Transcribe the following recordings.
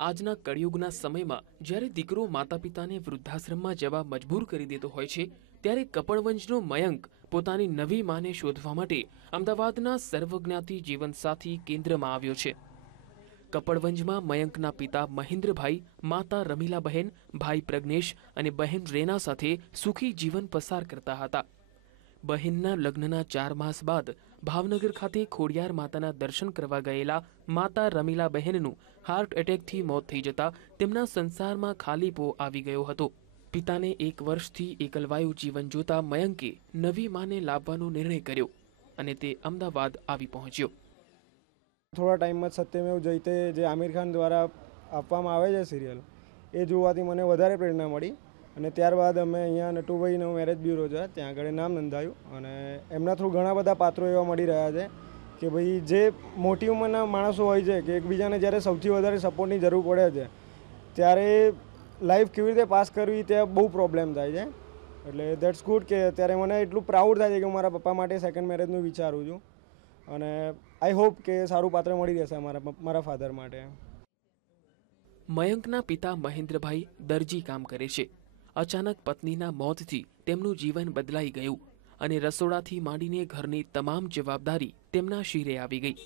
આજના કળિયુગના સમયમાં જ્યારે દીકરો માતા પિતાને વૃદ્ધાશ્રમમાં જવા મજબૂર કરી દેતો હોય છે, ત્યારે કપડવંજનો મયંક પોતાની નવી માને શોધવા માટે અમદાવાદના સર્વજ્ઞાતિ જીવનસાથી કેન્દ્રમાં આવ્યો છે. કપડવંજમાં મયંકના પિતા મહેન્દ્રભાઈ, માતા રમીલાબહેન, ભાઈ પ્રજ્ઞેશ અને બહેન રેના સાથે સુખી જીવન પસાર કરતા હતા. બહેનના લગ્નના ચાર માસ બાદ ભાવનગર ખાતે ખોડિયાર માતાના દર્શન કરવા ગયેલા માતા રમીલા બહેનનું હાર્ટ એટેકથી મોત થઈ જતા તેમના સંસારમાં ખાલીપો આવી ગયો હતો. પિતાને એક વર્ષથી એકલવાયુ જીવન જોતા મયંકે નવી માને લાવવાનો નિર્ણય કર્યો અને તે અમદાવાદ આવી પહોંચ્યો. થોડા ટાઈમમાં સત્યમેવ જયતે જે આમિર ખાન દ્વારા આપવામાં આવે છે સિરિયલ એ જોવાથી મને વધારે પ્રેરણા મળી. અને ત્યારબાદ અમે અહીંયા નટુભાઈનો મેરેજ બ્યુરો છે, ત્યાં આગળ નામ નોંધાયું અને એમના થ્રુ ઘણા બધા પાત્રો એવા મળી રહ્યા છે કે ભાઈ જે મોટી ઉંમરના માણસો હોય છે કે એકબીજાને જ્યારે સૌથી વધારે સપોર્ટની જરૂર પડે છે, ત્યારે લાઈફ કેવી રીતે પાસ કરવી તે બહુ પ્રોબ્લેમ થાય છે. એટલે દેટ્સ ગુડ કે અત્યારે મને એટલું પ્રાઉડ થાય છે કે હું મારા પપ્પા માટે સેકન્ડ મેરેજનું વિચારું છું. અને આઈ હોપ કે સારું પાત્ર મળી રહેશે મારા મારા ફાધર માટે. મયંકના પિતા મહેન્દ્રભાઈ દરજી કામ કરે છે. અચાનક પત્નીના મોતથી તેમનું જીવન બદલાઈ ગયું અને રસોડાથી માંડીને ઘરની તમામ જવાબદારી તેમના શિરે આવી ગઈ.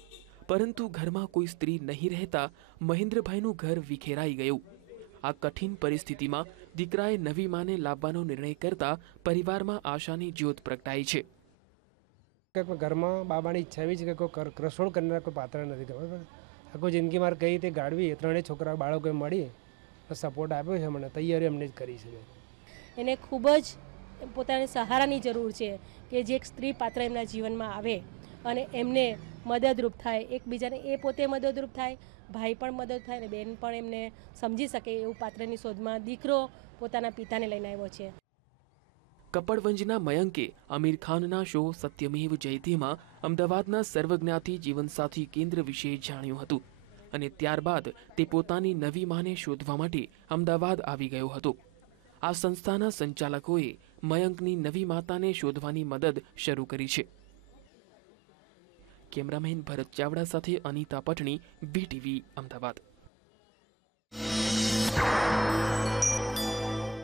પરંતુ ઘરમાં કોઈ સ્ત્રી નહીં રહેતા મહેન્દ્રભાઈનું ઘર વિખેરાઈ ગયું. આ કઠિન પરિસ્થિતિમાં દીકરાએ નવી માને લાવવાનો નિર્ણય કરતા પરિવારમાં આશાની જ્યોત પ્રગટાઈ છે. ઘરમાં બાબાની ઈચ્છા એવી છે કે રસોડ કરનાર કોઈ પાત્ર નથી. ખબર આખું જિંદગી મારે કઈ રીતે ગાળવી? ત્રણેય છોકરા બાળકોએ મળી સપોર્ટ આપ્યો છે મને તૈયારી એમને જ કરી છે એને ખૂબ જ પોતાને સહારાની જરૂર છે કે જે એક સ્ત્રી પાત્ર એમના જીવનમાં આવે અને એમને મદદરૂપ થાય એકબીજાને એ પોતે મદદરૂપ થાય ભાઈ પણ મદદ થાય અને બેન પણ એમને સમજી શકે એવું પાત્રની શોધમાં દીકરો પોતાના પિતાને લઈને આવ્યો છે. કપડવંજના મયંકે આમિર ખાનના શો સત્યમેવ જયતેમાં અમદાવાદના સર્વજ્ઞાતી જીવનસાથી કેન્દ્ર વિશે જાણ્યું હતું. અને ત્યારબાદ તે પોતાની નવી માને શોધવા માટે અમદાવાદ આવી ગયો હતો. આ સંસ્થાના સંચાલકોએ મયંકની નવી માતાને શોધવાની મદદ શરૂ કરી છે. કેમેરામેન ભરત ચાવડા સાથે અનિતા પટણી બીટીવી અમદાવાદ.